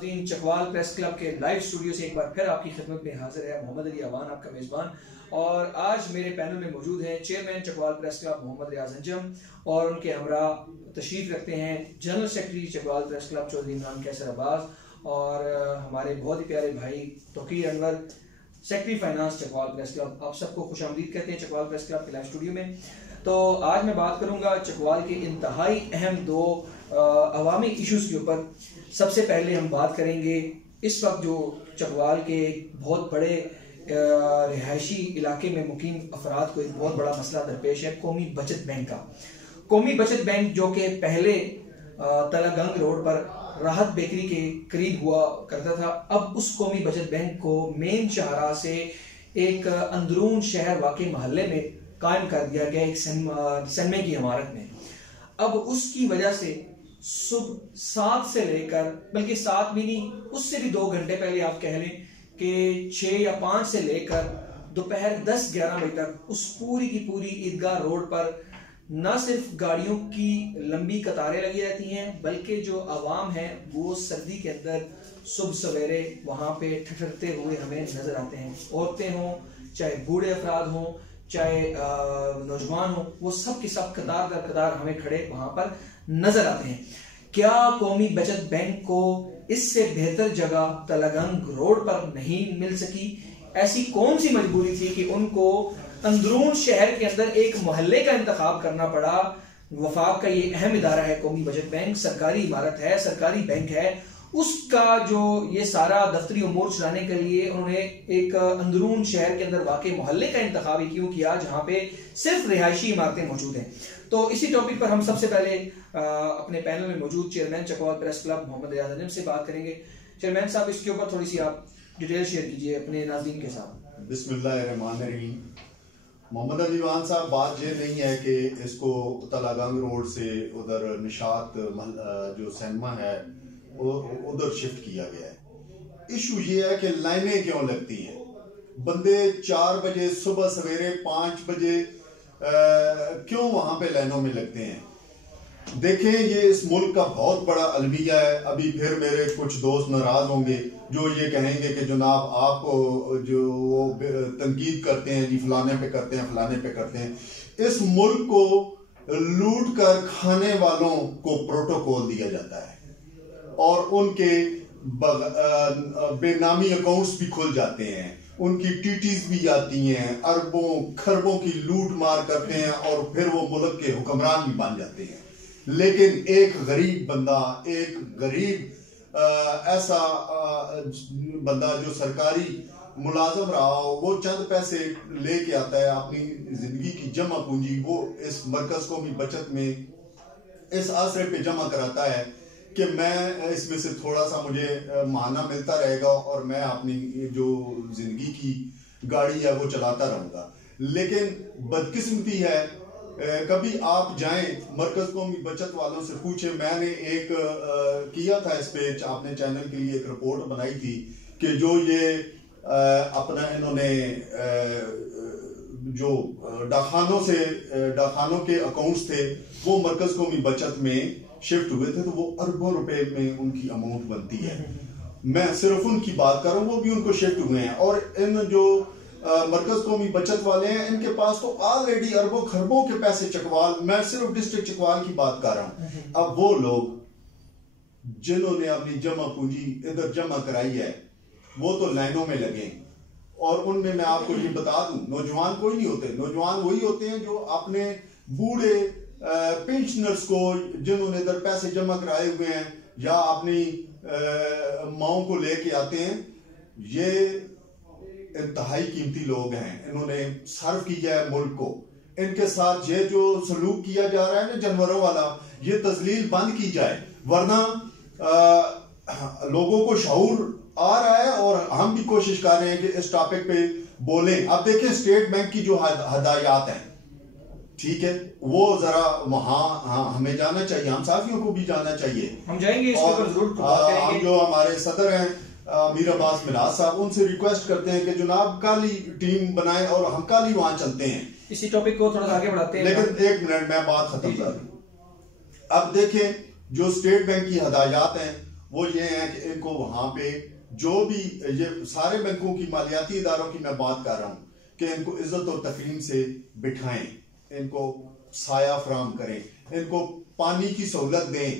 नाज़रीन, Chakwal press club के live studio से एक बार फिर आपकी खिदमत में हाजिर है मोहम्मद अली अवान, आपका मेज़बान। और आज मेरे पैनल में मौजूद हैं chairman Chakwal press club Mohammad Riaz Anjum और उनके हमरा तशरीफ़ रखते हैं general secretary Chakwal press club Chaudhry Imran Qaiser Abbas और हमारे बहुत ही प्यारे भाई Tauqeer Anwar, secretary finance Chakwal press club. आप सबको खुशामदीद कहते हैं चकवाल प्रेस क्लब के लाइव स्टूडियो में। तो आज मैं बात करूंगा चकवाल के इंतहाई अहम दो अवामी इश्यूज़ के ऊपर। सबसे पहले हम बात करेंगे इस वक्त जो चकवाल के बहुत बड़े रिहायशी इलाके में मुकीम अफराद को एक बहुत बड़ा मसला दरपेश है, कौमी बचत बैंक का। कौमी बचत बैंक जो कि पहले तलागंग रोड पर राहत बेकरी के करीब हुआ करता था, अब उस कौमी बचत बैंक को मेन शाहराह से एक अंदरून शहर वाक़ई महल्ले में कायम कर दिया गया, एक सनमे की इमारत में। अब उसकी वजह से सुबह 7 से लेकर, बल्कि 7 भी नहीं, उससे भी 2 घंटे पहले आप कह लें कि 6 या 5 से लेकर दोपहर 10-11 बजे तक उस पूरी की पूरी ईदगाह रोड पर न सिर्फ गाड़ियों की लंबी कतारें लगी रहती हैं, बल्कि जो आवाम है वो सर्दी के अंदर सुबह सवेरे वहाँ पे ठठरते हुए हमें नजर आते हैं। औरतें हों, चाहे बूढ़े अफराद हों, चाहे नौजवान हो, वो सब के सब कतार दर कतार हमें खड़े वहां पर नजर आते हैं। क्या कौमी बचत बैंक को इससे बेहतर जगह तलागंग रोड पर नहीं मिल सकी? ऐसी कौन सी मजबूरी थी कि उनको अंदरून शहर के अंदर एक मोहल्ले का इंतखाब करना पड़ा? वफाक का ये अहम इदारा है कौमी बचत बैंक, सरकारी इमारत है, सरकारी बैंक है, उसका जो ये सारा दफ्तरी उमूर चलाने के लिए उन्होंने एक अंदरून शहर के अंदर वाक़ई मोहल्ले का इंतखाब क्यों किया जहां पे सिर्फ रिहायशी इमारतें मौजूद हैं? तो इसी टॉपिक पर हम सबसे पहले अपने पैनल में मौजूद chairman Chakwal press club Mohammad Riaz Anjum से बात करेंगे। चेयरमैन साहब, इसके ऊपर थोड़ी सी आप डिटेल शेयर कीजिए अपने नाज़रीन के साथ। बिस्मिल्लाहिर्रहमानिर्रहीम। मोहम्मद अली अवान साहब, बात ये नहीं है कि इसको तलागंग रोड से उधर निशात जो सिनेमा है उधर शिफ्ट किया गया है। इशू ये है कि लाइनें क्यों लगती हैं? बंदे 4 बजे सुबह सवेरे 5 बजे क्यों वहां पे लाइनों में लगते हैं? देखें, ये इस मुल्क का बहुत बड़ा अलमिया है। अभी फिर मेरे कुछ दोस्त नाराज होंगे जो ये कहेंगे कि जनाब आप जो वो तनकीद करते हैं जी, फलाने पे करते हैं, फलाने पे करते हैं। इस मुल्क को लूट कर खाने वालों को प्रोटोकॉल दिया जाता है और उनके बेनामी अकाउंट्स भी खुल जाते हैं, उनकी टीटीज भी आती हैं, अरबों खरबों की लूट मार करते हैं और फिर वो मुल्क के हुक्मरान भी बन जाते हैं। लेकिन एक गरीब बंदा, एक गरीब ऐसा बंदा जो सरकारी मुलाजम रहा हो, वो चंद पैसे लेके आता है, अपनी जिंदगी की जमा पूंजी वो इस मरकज कौमी बचत में इस आसरे पे जमा कराता है कि मैं इसमें से थोड़ा सा मुझे माना मिलता रहेगा और मैं अपनी जो जिंदगी की गाड़ी है वो चलाता रहूंगा। लेकिन बदकिस्मती है, कभी आप जाएं मरकज कौमी बचत वालों से पूछे। मैंने एक किया था इस पे, आपने चैनल के लिए एक रिपोर्ट बनाई थी कि जो ये अपना इन्होंने जो डाकखानों के अकाउंट्स थे वो मरकज कौमी बचत में शिफ्ट हुए थे, तो वो अरबों रुपए में उनकी अमाउंट बनती है। मैं सिर्फ उनकी बात कर रहा हूँ, वो भी उनको शिफ्ट हुए हैं। और इन जो मरकज कौमी बचत वाले हैं, इनके पास तो ऑलरेडी अरबों खरबों के पैसे चकवाल, मैं सिर्फ डिस्ट्रिक्ट चकवाल की बात कर रहा हूँ। अब वो लोग जिन्होंने अपनी जमा पूंजी इधर जमा कराई है वो तो लाइनों में लगे, और उनमें मैं आपको ये बता दूं, नौजवान कोई नहीं होते। नौजवान वही होते हैं जो अपने बूढ़े पेंशनर्स को, जिन्होंने इधर पैसे जमा कराए हुए हैं या अपनी माओं को लेके आते हैं। ये इंतहाई कीमती लोग हैं, इन्होंने सर्व किया है मुल्क को। इनके साथ ये जो सलूक किया जा रहा है ना जानवरों वाला, ये तजलील बंद की जाए, वरना लोगों को शऊर आ रहा है और हम भी कोशिश कर रहे हैं कि इस टॉपिक पे बोलें। अब देखें, स्टेट बैंक की जो हदायत है, ठीक है, वो जरा वहां हमें जाना चाहिए, हम साथियों को भी जाना चाहिए। हम जाएंगे इसके ऊपर जरूर। हम जो हमारे सदर हैं मीर अब्बास मिराज साहब, उनसे रिक्वेस्ट करते हैं कि जनाब काली टीम बनाए और हम काली वहां चलते हैं। इसी टॉपिक को थोड़ा आगे बढ़ाते हैं। लेकिन 1 मिनट मैं बात खत्म कर दूं। अब देखें, जो स्टेट बैंक की हदायत हैं वो ये है कि इनको वहां पे जो भी ये सारे बैंकों की मालियाती इदारों की मैं बात कर रहा हूं कि इनको इज्जत और तकरीम से बिठाएं, इनको साया फराम करें, इनको पानी की सहूलत दें,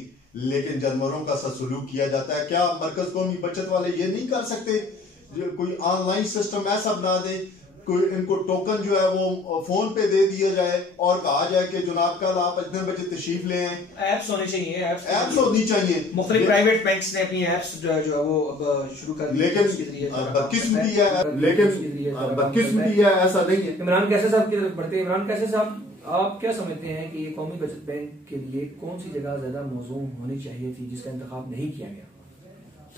लेकिन जानवरों का सा सलूक किया जाता है। क्या मरकज कौमी बचत वाले ये नहीं कर सकते? कोई ऑनलाइन सिस्टम ऐसा बना दे, कोई इनको टोकन जो है वो फोन पे दे दिया जाए और कहा जाए कि जनाब कल आप इतने बजे तशरीफ ले आए। एप्स होने चाहिए, एप्स होनी चाहिए। मुख्तलिफ प्राइवेट बैंक्स ने अपनी एप्स जो है वो अब शुरू कर दी, लेकिन बदकिस्मती है, ऐसा नहीं है। इमरान कैसे साहब की तरफ बढ़ते हैं। इमरान कैसे साहब, आप क्या समझते हैं कि ये कौमी बचत बैंक के लिए कौन सी जगह ज्यादा मौजूद होनी चाहिए थी जिसका इंतखाब नहीं किया गया?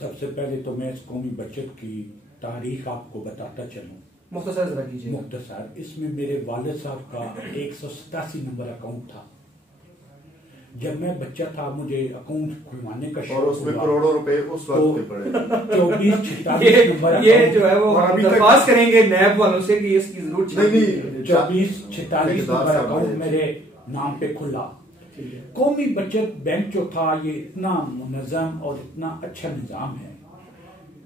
सबसे पहले तो मैं इस कौमी बचत की तारीख आपको बताता चलूं, मुख्तसर जरा कीजिए। मुख्तसर, इसमें मेरे वालिद साहब का 187 नंबर अकाउंट था। जब मैं बच्चा था मुझे अकाउंट खुलवाने का और उसमें करोड़ों रुपए उस वक्त के पड़े। 2446 नंबर ये जो है वो दरख्वास्त करेंगे नैब वालों से कि इसकी जरूरत नहीं। 2446 नंबर अकाउंट मेरे नाम पे खुला। कौमी बचत बैंक जो था ये इतना मुनज़्ज़म और इतना अच्छा निजाम है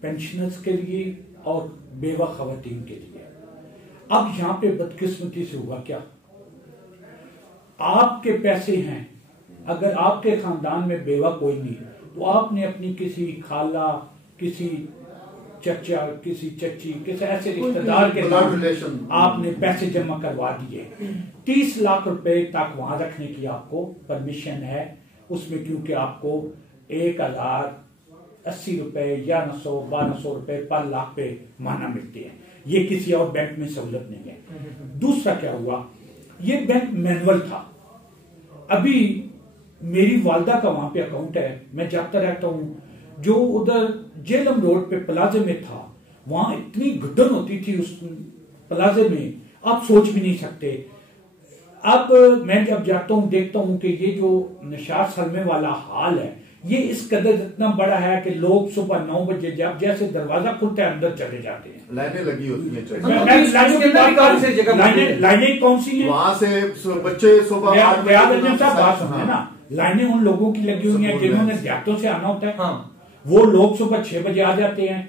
पेंशनर्स के लिए और बेवा खवातीन के लिए। अब यहाँ पे बदकिस्मती से हुआ क्या, आपके पैसे हैं, अगर आपके खानदान में बेवा कोई नहीं तो आपने अपनी किसी खाला, किसी चचा, किसी चची, किसी ऐसे रिश्तेदार के नाम आपने पैसे जमा करवा दिए। 30 लाख रुपए तक वहां रखने की आपको परमिशन है उसमें, क्योंकि आपको 1080 रुपए 1100-1200 रुपए पर लाख पे माना मिलते हैं। ये किसी और बैंक में सहूलत नहीं है। दूसरा क्या हुआ, ये बैंक मैनुअल था। अभी मेरी वालदा का वहां पे अकाउंट है, मैं जाता रहता हूं। जो उधर जेलम रोड पे प्लाजे में था, वहां इतनी घुटन होती थी उस प्लाजे में, आप सोच भी नहीं सकते। अब मैं जब जाता हूं देखता हूं कि ये जो निशात सलमे वाला हाल है ये इस कदर इतना बड़ा है कि लोग सुबह 9 बजे जब जैसे दरवाजा खुलता है अंदर चले जाते हैं। लाइनें लगी होती हैं, लाइनें कौन सी है वहां से बच्चे सुबह बात सुनिए ना, लाइनें उन लोगों की लगी हुई हैं जिन्होंने देहातों से आना होता है। वो लोग सुबह 6 बजे आ जाते हैं।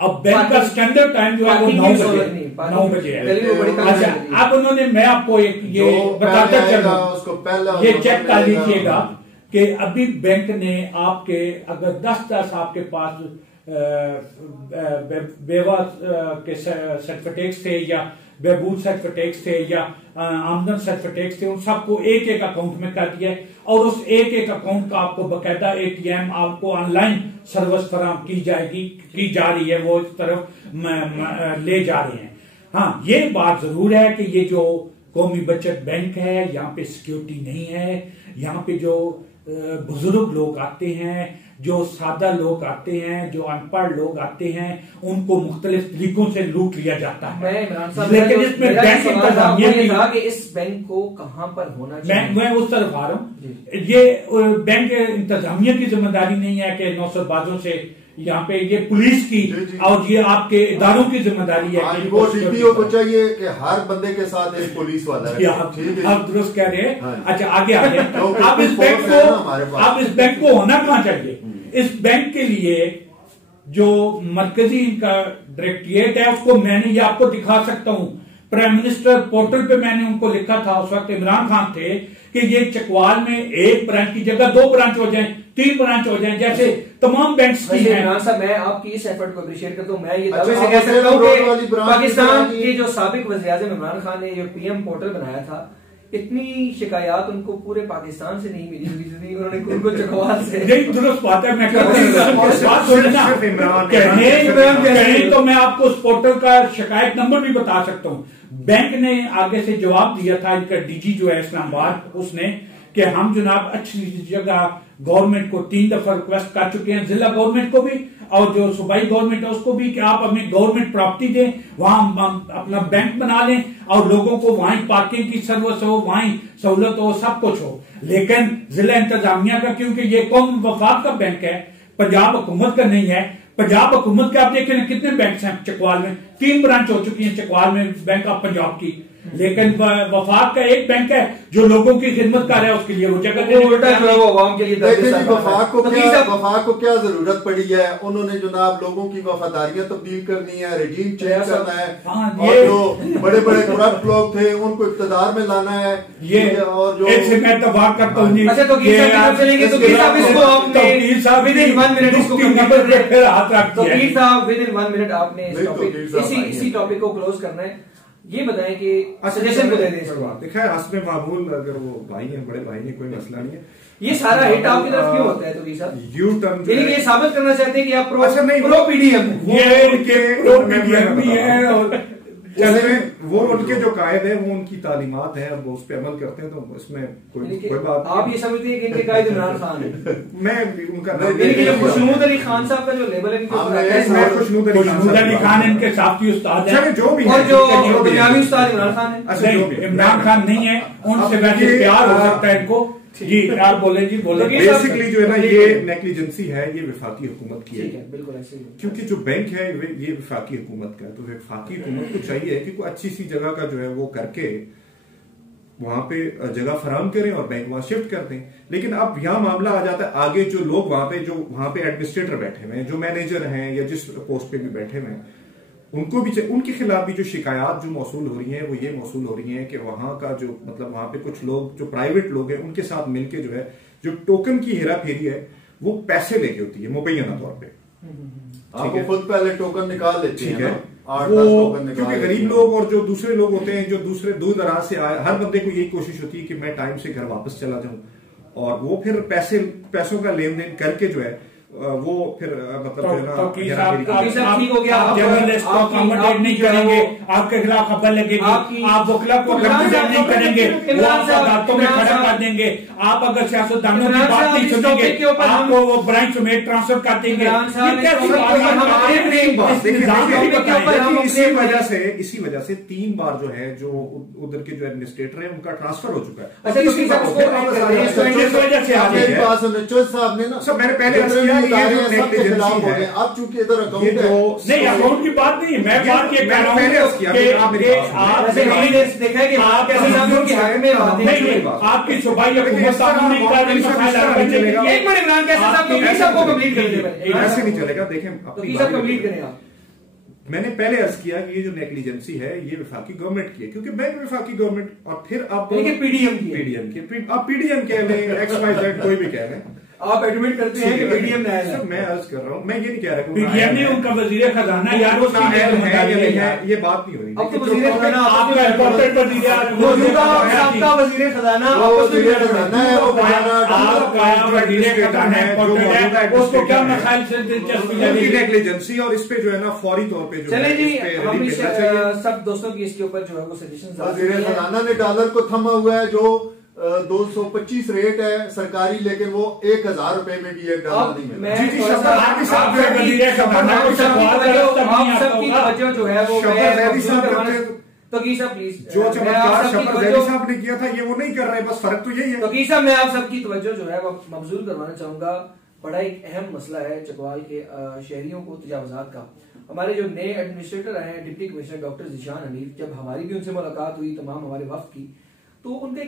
अब बैंक का स्टैंडर्ड टाइम जो है वो 9 बजे है। अच्छा, अब उन्होंने, मैं आपको एक ये बताता चलूं, ये चेक कर लीजिएगा कि अभी बैंक ने आपके अगर 10 आपके पास बेवा के सर्टिफिकेट्स थे या बहबूद सर्टिफिकेट्स थे या आमदन सर्टिफिकेट्स थे, उन सबको एक एक अकाउंट में कर दिया और उस एक एक अकाउंट का आपको बकायदा ATM आपको ऑनलाइन सर्विस फराहम की जाएगी, की जा रही है, वो इस तरफ ले जा रहे हैं। हाँ, ये बात जरूर है कि ये जो कौमी बचत बैंक है यहाँ पे सिक्योरिटी नहीं है। यहाँ पे जो बुजुर्ग लोग आते हैं, जो सादा लोग आते हैं, जो अनपढ़ लोग आते हैं, उनको मुख्तलिफ तरीकों से लूट लिया जाता है। लेकिन इसमें बैंक इंतजामिया ने कहा कि इस बैंक को कहां पर होना चाहिए, मैं उस तरफ आ रहा हूँ। ये बैंक इंतजामिया की जिम्मेदारी नहीं है कि नौसरबाजों से यहाँ पे, ये पुलिस की और ये आपके इदारों की जिम्मेदारी है। वो DPO को चाहिए कि हर बंदे के साथ एक पुलिस वाला है। आप दुरुस्त कह रहे हैं। अच्छा, आगे आगे आप इस बैंक को होना कहाँ चाहिए? इस बैंक के लिए जो मरकजी इनका डायरेक्टरेट है उसको मैंने ये आपको दिखा सकता हूँ। प्राइम मिनिस्टर पोर्टल पे मैंने उनको लिखा था, उस वक्त इमरान खान थे, कि ये चकवाल में एक ब्रांच की जगह 2 ब्रांच हो जाएं, 3 ब्रांच हो जाएं, जैसे तमाम बैंक्स की हैं। इमरान साहब, मैं आपकी इस एफर्ट को अप्रिशिएट करता हूँ। मैं ये दावे से कह सकता हूँ कि पाकिस्तान के जो साबिक वज़ीर-ए-आज़म इमरान खान ने जो PM पोर्टल बनाया था, इतनी शिकायत उनको पूरे पाकिस्तान से नहीं मिली जितनी उन्होंने उनको चकवाल से। यही दुरुस्त बात है। मैं कहीं तो मैं आपको उस पोर्टल का शिकायत नंबर भी बता सकता हूँ। बैंक ने आगे से जवाब दिया था, इनका DG जो है इस्लामाबाद, उसने कि हम जनाब अच्छी जगह गवर्नमेंट को 3 दफा रिक्वेस्ट कर चुके हैं, जिला गवर्नमेंट को भी और जो सूबाई गवर्नमेंट है उसको भी, कि आप हमें गवर्नमेंट प्रॉपर्टी दें, वहां अपना बैंक बना लें और लोगों को वहीं पार्किंग की सर्विस हो, वहीं सहूलत हो, सब कुछ हो। लेकिन जिला इंतजामिया का, क्योंकि ये कौम वफाक का बैंक है, पंजाब हुकूमत का नहीं है। पंजाब हुकूमत के आप देखें कितने बैंक हैं चकवाल में, 3 ब्रांच हो चुकी है चकवाल में बैंक ऑफ पंजाब की। लेकिन वफाक का एक बैंक है जो लोगों की खिदमत कर रहा है, उसके लिए वो जगह उल्टा जो है वो आवाम के लिए वफाक को क्या जरूरत पड़ी है? उन्होंने जनाब लोगों की वफादारियां तब्दील करनी है, रजीम चेंज करना है, और जो बड़े बड़े करप्ट लोग थे उनको इक्तदार में लाना है। ये और जो एक से मैं इत्तेफाक करता हूँ। अच्छा तो चलेंगे तो इसको आपने विद इन 1 मिनट इसको फिर हाथ रख तो साहब विद इन 1 मिनट आपने इसी टॉपिक को क्लोज करना है। ये बताएं कि सजेशन को दे दें। देखा है हस्ब मामूल, अगर वो भाई हैं, बड़े भाई हैं, कोई मसला नहीं है। ये सारा हिट आपकी तरफ क्यों होता है? तो साहब यू टर्न ये साबित करना चाहते हैं कि आप अच्छा नहीं प्रो पीडीएम ये प्रो पीडीएम भी है, और वो उनके जो कायद है वो उनकी तालीमात है, अब उस पर अमल करते हैं तो इसमें कोई बात। आप ये समझते हैं कि इनके कायद इमरान खान है? मैं उनका खुशनूद अली खान साहब का जो लेबल है, खुशनूद अली खान इनके साथी उस्ताद है, जो भी और जो दुनियावी उस्ताद इमरान खान है। अच्छा इमरान खान नहीं है, उनसे वैसे प्यार हो सकता है इनको। जी आप बोले जी बोले। बेसिकली जो है ना ये नेग्लिजेंसी है, ये विफाकी हुकूमत की है, बिल्कुल ऐसे ही। क्योंकि जो बैंक है ये विफाकी हुकूमत का है, तो विफाकी हुकूमत को चाहिए कि कोई अच्छी सी जगह का जो है वो करके वहां पे जगह फराहम करें और बैंक वहां शिफ्ट कर दें। लेकिन अब यहाँ मामला आ जाता है आगे, जो लोग वहां पे एडमिनिस्ट्रेटर बैठे हुए हैं, जो मैनेजर हैं या जिस पोस्ट पे भी बैठे हुए हैं, उनको भी उनके खिलाफ भी जो शिकायत जो मौसूल हो रही हैं वो ये मौसूल हो रही हैं कि वहां का जो मतलब वहां पे कुछ लोग जो प्राइवेट लोग हैं उनके साथ मिलके जो है जो टोकन की हेरा फेरी है वो पैसे लेके होती है मुबैना तौर पे। ठीक है, खुद पहले टोकन निकाल लेते हैं, वो क्योंकि गरीब लोग और जो दूसरे लोग होते हैं जो दूसरे दूर दराज से आए, हर बंदे को यही कोशिश होती है कि मैं टाइम से घर वापस चला जाऊं, और वो फिर पैसों का लेन देन करके जो है वो फिर मतलब ठीक हो गया। आप जर्नलिस्ट को अकोमोडेट नहीं करेंगे, आपके खिलाफ खबर लगेगी, आप वकीला को कंसिडर नहीं करेंगे, वो आपको अदालतों में खड़ा कर देंगे। आप अगर सियासतदानों की बात नहीं सुनेंगे आपको वो ब्रांच में ट्रांसफर कर देंगे। इसी वजह से 3 बार जो है जो उधर के जो एडमिनिस्ट्रेटर है उनका ट्रांसफर हो चुका है। मैंने पहले आप चूंकि इधर अकाउंट नहीं, अकाउंट की बात नहीं, मैं बात ये कह रहा हूँ आपकी सुबाई ऐसे नहीं चलेगा। देखें मैंने पहले अर्ज किया कि ये जो नेग्लिजेंसी है ये विफाकी गवर्नमेंट की है, क्योंकि बैंक विफाकी गवर्नमेंट, और फिर आप पीडीएम की आप पीडीएम कह लें, XYZ कोई भी कह लें, आप एडमिट करते हैं कि पीडीएम ने आया। मैं अर्ज कर रहा हूँ, मैं ये नहीं कह रहा पीडीएम ने उनका वजीर खजाना यार वो ये बात नहीं हो रही। अब तो वजीर खजाना आपका रिपोर्टेड वजीर आपका वजीर खजाना उसको क्या मसाइल से दिलचस्पी नेग्लिजेंसी, और इस पे जो है ना फौरी तौर पे जो चले जी हम सब दोस्तों की इसके ऊपर जो है वो सजेशन। वजीर खजाना ने डॉलर को थमा हुआ है जो 225 रेट है सरकारी, लेकिन वो 1000 रुपए में भी $1 नहीं मिला। सबकी तवज्जो जो है वो तो की साहब प्लीज जो चमत्कार शफर जैदी साहब ने किया था ये वो नहीं कर रहे, बस फर्क तो यही है। तो की साहब मैं आप सबकी तवज्जो जो है वो मबजूल करवाना चाहूंगा। बड़ा एक अहम मसला है चकवाल के शहरियों को तजावुजात का। हमारे जो नए एडमिनिस्ट्रेटर आए हैं, deputy commissioner doctor Zeeshan Hanif, जब हमारी भी उनसे मुलाकात हुई तमाम हमारे वफ्द की, तो उनका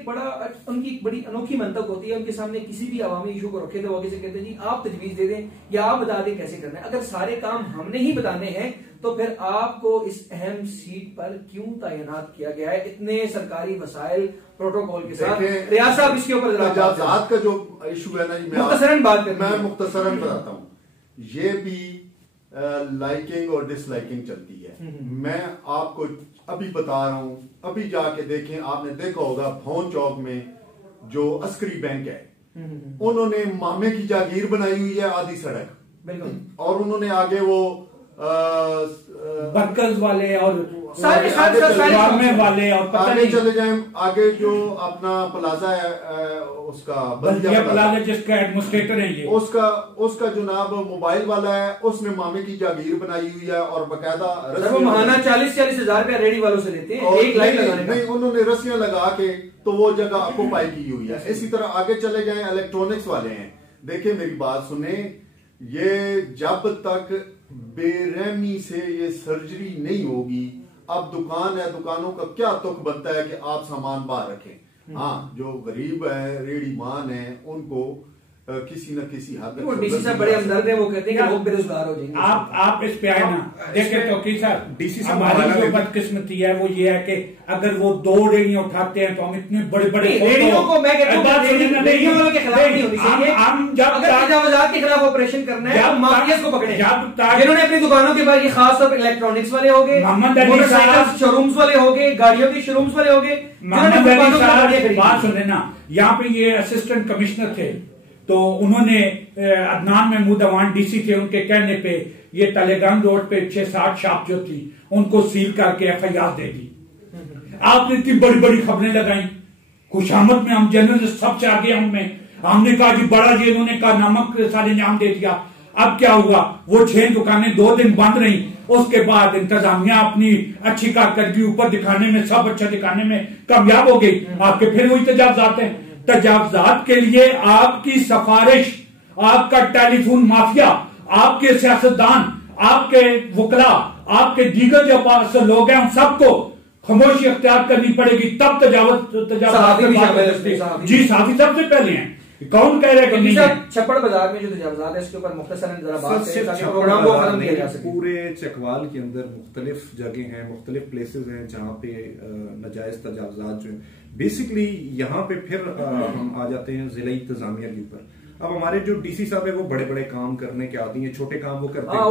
उनकी एक बड़ी अनोखी मंतक होती है। उनके सामने किसी भी अवामी इशू को रखे तो वो कैसे कहते हैं जी आप तजवीज दे दें या आप बता दें कैसे करना है। अगर सारे काम हमने ही बताने हैं तो फिर आपको इस अहम सीट पर क्यों तैनात किया गया है इतने सरकारी वसाइल प्रोटोकॉल के साथ? रियाज साहब इसके ऊपर तजावुजात का जो इशू है ना जी, मुख्तसरन बात करें, मैं मुख्तसरन बताता हूँ। ये भी लाइकिंग और डिसलाइकिंग चलती है। मैं आपको अभी बता रहा हूं, अभी जाके देखें, आपने देखा होगा भवन चौक में जो अस्करी बैंक है, उन्होंने मामे की जागीर बनाई हुई है आधी सड़क, बिल्कुल, और उन्होंने आगे वो बर्कर्स वाले और सारे वाले और पता आगे नहीं चले जाए, आगे जो अपना प्लाजा है उसका बल्दिया प्लाजा जिसका एडमिनिस्ट्रेटर है ये, उसका जनाब मोबाइल वाला है, उसने मामे की जागीर बनाई हुई है और बकायदा वो महाना 40-40 हजार रुपया रेडी वालों से लेते हैं एक लाइन लगाने का। नहीं, उन्होंने रस्सियां लगा के तो वो जगह ऑक्यूपाई की हुई है। इसी तरह आगे चले जाए इलेक्ट्रॉनिक्स वाले हैं, देखिए मेरी बात सुने, ये जब तक बेरहमी से ये सर्जरी नहीं होगी, अब दुकान है, दुकानों का क्या तुक बनता है कि आप सामान बाहर रखें। हाँ, जो गरीब है, रेडी मान है, उनको किसी न किसी हद तक डीसी साहब बड़े हमदर्द हैं, वो कहते हैं कि लोग बेरोजगार हो जाएंगे। आप इस पे आए ना, देखे तो कि सर डीसी साहब हमारी जो बदकिस्मती है वो ये है कि अगर वो 2 रेडियो उठाते हैं तो हम इतने बड़े बड़े रेडियो को मैं कहता हूं रेडियो वालों के खिलाफ नहीं होनी चाहिए। हम जब अगर तजावुजात के खिलाफ ऑपरेशन करना है तो माफियाज को पकड़े, जिन्होंने अपनी दुकानों के बाहर, खास तौर पर इलेक्ट्रॉनिक्स वाले हो गए, मोटरसाइकिल शोरूम्स वाले हो गए, गाड़ियों के शोरूम्स वाले हो गए। बात सुने ना, यहाँ पे ये असिस्टेंट कमिश्नर थे तो उन्होंने अदनान महमूद अवान डीसी थे, उनके कहने पे ये तलेगंग रोड पे 6-7 शॉप जो थी उनको सील करके FIR दे दी। आपने इतनी बड़ी बड़ी खबरें लगाई, खुशामद में हम जर्नलिस्ट सबसे आगे हमने कहा जी बड़ा जी, इन्होंने कहा नमक सारे अंजाम दे दिया। अब क्या हुआ, वो 6 दुकानें 2 दिन बंद रही, उसके बाद इंतजामिया अपनी अच्छी कारकर्दगी ऊपर दिखाने में, सब अच्छा दिखाने में कामयाब हो गई। आपके फिर वही तजावुजात हैं। तजावुजात के लिए आपकी सिफारिश, आपका टेलीफोन माफिया, आपके सियासतदान, आपके वकला, आपके दीगर जो लोग हैं, उन सबको खामोशी अख्तियार करनी पड़ेगी, तब तजावुज जी साथी सबसे पहले हैं। कौन कह रहा है कि नहीं है? छप्पड़ बाजार में जो तजावुजात है इसके ऊपर मुख्तसरन जरा बात करें ताकि प्रोग्राम को खत्म किया जा सके। पूरे चकवाल के अंदर मुख्तलिफ जगह हैं, मुख्तलिफ प्लेसेस हैं जहाँ पे नाजायज तजावुजात जो है। बेसिकली यहाँ पे फिर हम आ जाते हैं जिला इंतजामिया के ऊपर। अब हमारे जो डीसी साहब है वो बड़े बड़े काम करने के आदि हैं, छोटे काम वो करते हैं।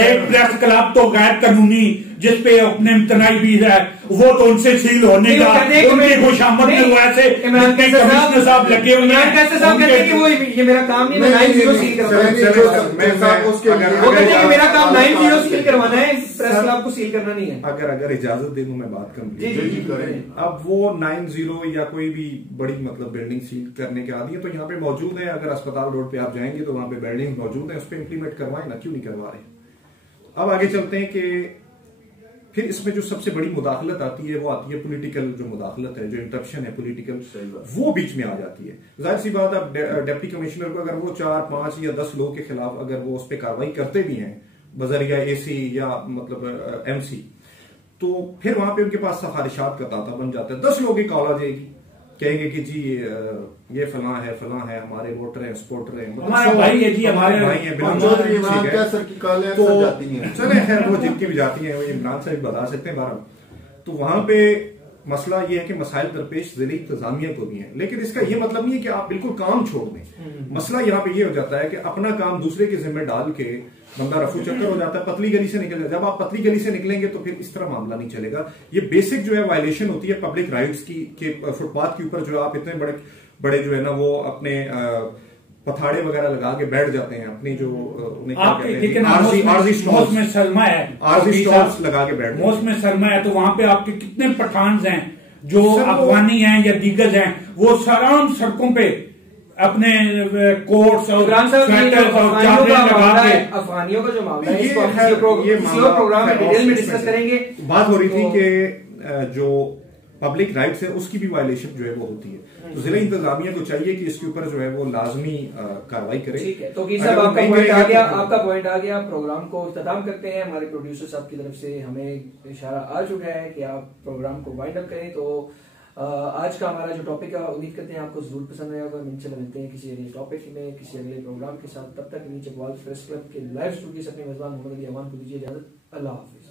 एक प्रेस क्लब तो गैर कानूनी जिसपे अपने तनाई भी है, वो तो उनसे सील होने का उनकी खुशामद में हुआ ऐसे कमिश्नर साहब लगे हुए हैं। कैसे साहब कहते हैं कि वो ये मेरा काम नहीं, मैं 90 सील मेरा काम 90 सील करवाना है, प्रेस क्लब को सील करना नहीं है। अगर इजाजत दे दूं मैं बात कंप्लीट। अब वो 90 या कोई भी बड़ी मतलब बिल्डिंग सील करने के आदि है तो यहाँ पे मौजूद है। अगर अस्पताल रोड पे आप जाएंगे तो वहां पे बिल्डिंग मौजूद है, उस पर इंप्लीमेंट करवाएं ना, क्यों नहीं करवा रहे। अब आगे चलते हैं कि फिर इसमें जो सबसे बड़ी मुदाखलत आती है वो आती है पॉलिटिकल जो मुदाखलत है, जो इंटरप्शन है पॉलिटिकल, वो बीच में आ जाती है। जाहिर सी बात, अब डिप्टी कमिश्नर को अगर वो 4, 5 या 10 लोगों के खिलाफ अगर वो उस पर कार्रवाई करते भी हैं बजरिया AC या मतलब MC, तो फिर वहां पे उनके पास सिफारिशात का तांता बन जाता है। 10 लोगों की कॉल आ जाएगी, कहेंगे कि जी ये फलां है, हमारे वोटर हैं, सपोर्टर हैं, हमारा भाई है जी, हमारे भाई हैं, तो चले खैर वो जिनकी भी जाती हैं वो इमरान साहब बता सकते हैं। बहरहाल तो वहां पे मसला ये है कि मसाइल दरपेश जिले इंतजामिया को भी है, लेकिन इसका ये मतलब नहीं है कि आप बिल्कुल काम छोड़ दें। मसला यहाँ पे ये हो जाता है कि अपना काम दूसरे के जिम्मे डाल के बंदा रफू चक्कर हो जाता है, पतली गली से निकल जाता है। जब आप पतली गली से निकलेंगे तो फिर इस तरह मामला नहीं चलेगा। ये बेसिक जो है वायलेशन होती है पब्लिक राइट्स की, फुटपाथ के ऊपर जो आप इतने बड़े बड़े जो है ना वो अपने पथाड़े वगैरह लगा के बैठ जाते हैं, अपनी जो मौसम सरमा है, लगा के बैठ, मौसम सरमा है, तो वहां पे आपके कितने पठान हैं जो अफगानी हैं या दीगर हैं, वो सराम सड़कों पे अपने कोट्स और स्वेटर्स और चादरें लगा के। अफगानियों का जो मामला है इसको हम किसी और प्रोग्राम में डिटेल में डिस्कस करेंगे। बात हो रही थी कि जो पब्लिक राइट्स है उसकी भी वायलेशन जो है वो होती है, तो जिला इंतजामिया को चाहिए कि इसके ऊपर जो है वो लाजमी कार्रवाई करे। ठीक है, तो साहब आपका पॉइंट आ गया, आपका पॉइंट आ गया। प्रोग्राम को इख्तिताम करते हैं। हमारे प्रोड्यूसर साहब की तरफ से हमें इशारा आ चुका है कि आप प्रोग्राम को वाइंड अप करें। तो आज का हमारा जो टॉपिक है उम्मीद करते हैं आपको जरूर पसंद आया होगा। इंशाल्लाह मिलते हैं किसी अगले टॉपिक में, किसी अगले प्रोग्राम के साथ। तब तक चकवाल प्रेस क्लब के लाइव स्टूडियो से अपने मेजबान मोहम्मद अली अवान को दीजिए इजाजत। अल्लाह हाफिज।